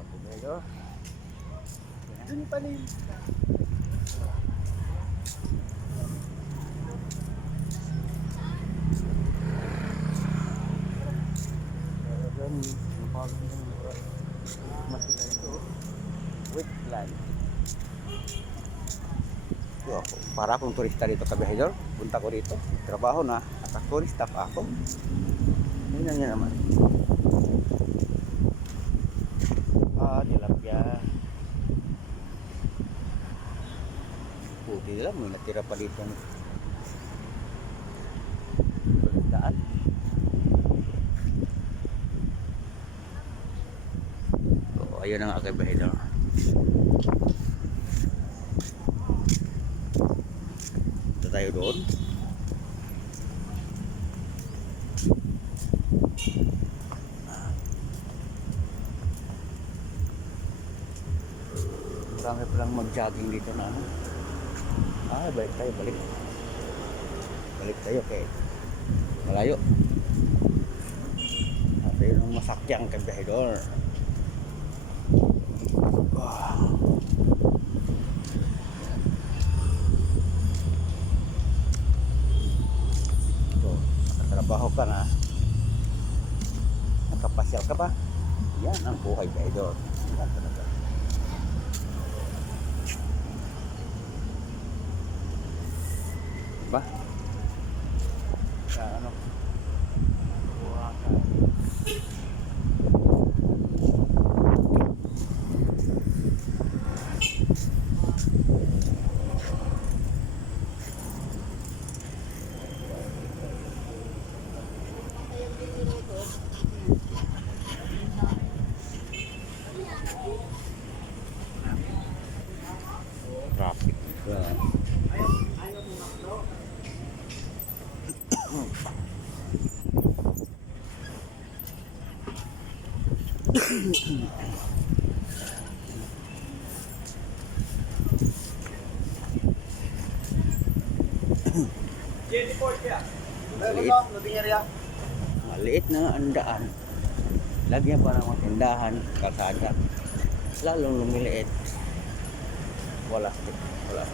Pero, dun pala yung talagang napagandang masila ito. Wetland. Ito ako. Para akong turista dito sa Bihidor. Punta ko dito. Trabaho na. Naka-turista pa ako. Tingnan niya naman. Tilapia. Puti lang. May natira pa dito. Daan. So, ayun ang aking Bihidor. Ito tayo doon. Marami palang mag-jogging dito na ano. Balik tayo, balik. Balik tayo kay malayo. At yun ang masakyang kay Bihidor. Ito, nakatrabaho ka na. Nakapasyal ka pa. Yan ang buhay Bihidor. Yan talaga. Ba? Sa ano? Buwakan. Traffic. Maliit na ang daan. Lagyan pa ng tindahan, kalsada. Lalong lumiliit. Wala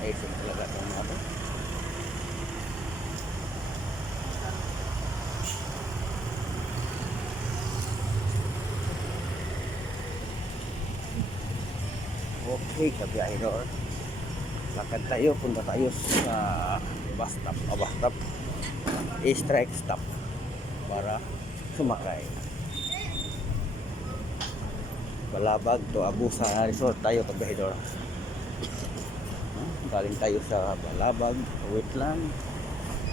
isip talaga itong mga ito. Okay, sa Bihidor. Lakad tayo, punta tayo sa bus stop. I-strike stop para sumakay. Balabag to Abusa Resort tayo sa Bihidor. Galing tayo sa Balabag, Wetland.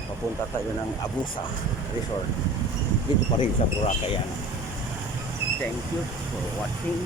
Papunta tayo ng Abusa Resort. Dito pa rin sa Boracay. Thank you for watching.